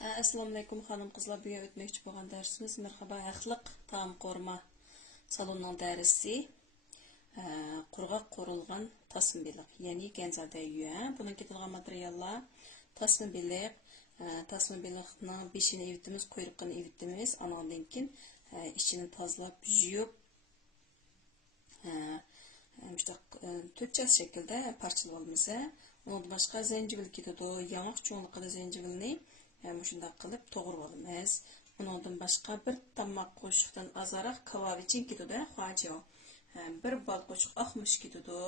Assalomu alaykum xanım qizlar, bu yer o'tmoqchi bo'lgan darsimiz marhaba axliq taom qo'rma salonning darsi. Qurg'oq qo'rilgan tasma beliq, ya'ni ganzada yuya. Bunun ketilgan materiallar tasma beliq, tasma beliqning beshini evitimiz, quyruqini evitimiz, andan keyin içini tozalab, yuvib, işte to'rtchas shaklda parchalab olamiz. Undan boshqa zanjibil ketadi, yong'oq cho'nliqida zanjibilni shunday qilib to'g'rab olamiz. Undan boshqa bir tomoq qo'shiqdan azroq kavavichin ketadi, xo'jayo. Bir bal qo'shiq oqmish ketadi,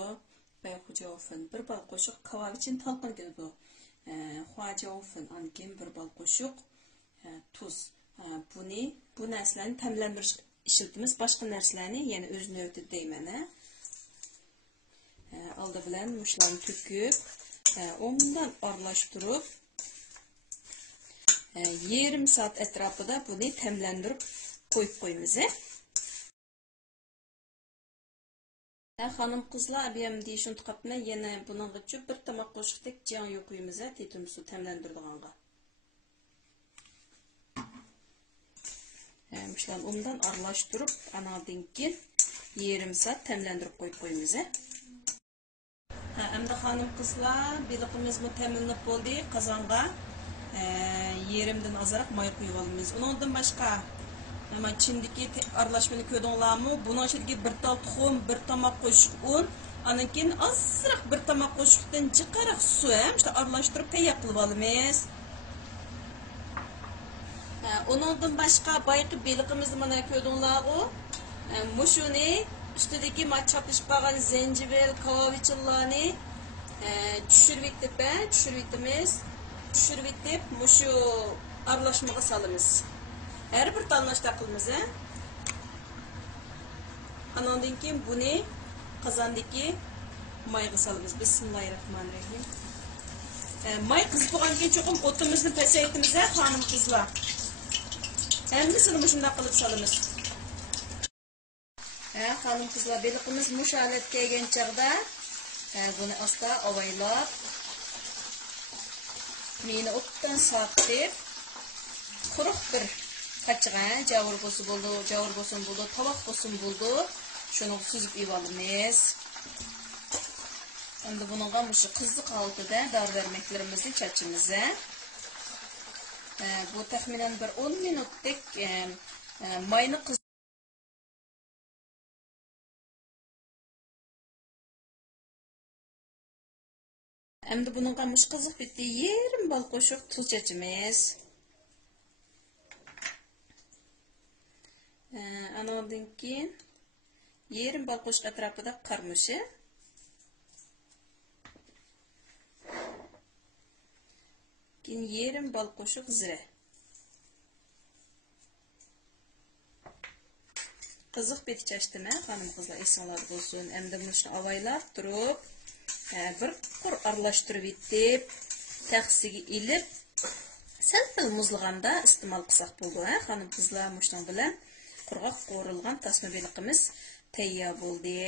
bayxujofin. Bir bal qo'shiq kavavichin talqin ketadi. Xo'jofin, ankin bir bal qo'shiq tuz. Bu narsalarni ta'minlantirish ishlatimiz, boshqa narsalarni, ya'ni o'z navbatida deyman. Aldı bilan mushlarni to'kib, ondan aralashtirib, yarım saat etrafında bunu temlendirip koyup koyumuz. Hanım kızlar abiyem diye şunu tıkapına yine bunun için bir tamak koşuktek cihan yokuyumuz. Titimizi temlendirdiğinga. Müşlan ondan arlaştırıp anadan keyin yarım saat temlendirip koyup koyumuz. Hem de hanım kızlar biliqimiz bu temlenip oldu kazanga. Yerimden azaraq may koyup alamiz. Ondan başqa ama Çindiki aralashmani ko'rdinglarmi? Bunun içindeki bir tal tuxum, bir tomoq qo'shiq un, anan keyin azroq bir tomoq qo'shiqdan jiqaroq suv ham işte aralashtirib tayyor qilib olamiz. Ondan başqa bayqi beliqimizni mana ko'rdinglar-ku. Mushuni ustidagi chapishib qolgan zanjibil, kavavichinlarni tushirib etimiz. Tushirib etib, mushu aralashmaga salamiz. Her bir tanlaşta qilamiz. Andan keyin buni qozondagi mayga salamiz. Bismillahirrahmanirrahim. May qizib bo'lgandan keyin cho'qim o'timizni pasaytimiz, xonim qizlar. Hammasini shunday qilib salamiz. Xonim qizlar, beliqimiz mush holatga kelgan chaqda buni asta avaylab meni o'tdan saqtib quruq bir kaçıgan, javur bosu buldu, tabak bosun buldu. Şunu süzüp evalimiz. Şimdi bununla şu kızlık altıda dar vermeklerimizi çaçımıza. Bu tahminen bir 10 minutlik mayını kız. Şimdi bununla muş kızlık bitti. Yarım bal qo'shib tuz çaçımız. Andan keyin yarım bal qo'shiq atrofida qarmushi, keyin yarım bal qo'shiq zira. Qiziq beti chashdimi, xonim qizlar, esinglar bo'lsin. Endi buni avaylab turib, bir qur aralashtirib etib, taxsiga ilib, sal muzlaganda iste'mol qilsak bo'ldi, xonim qizlar. Mushning bilan qurg'oq qo'rilgan tasma beliqimiz tayyor bo'ldi.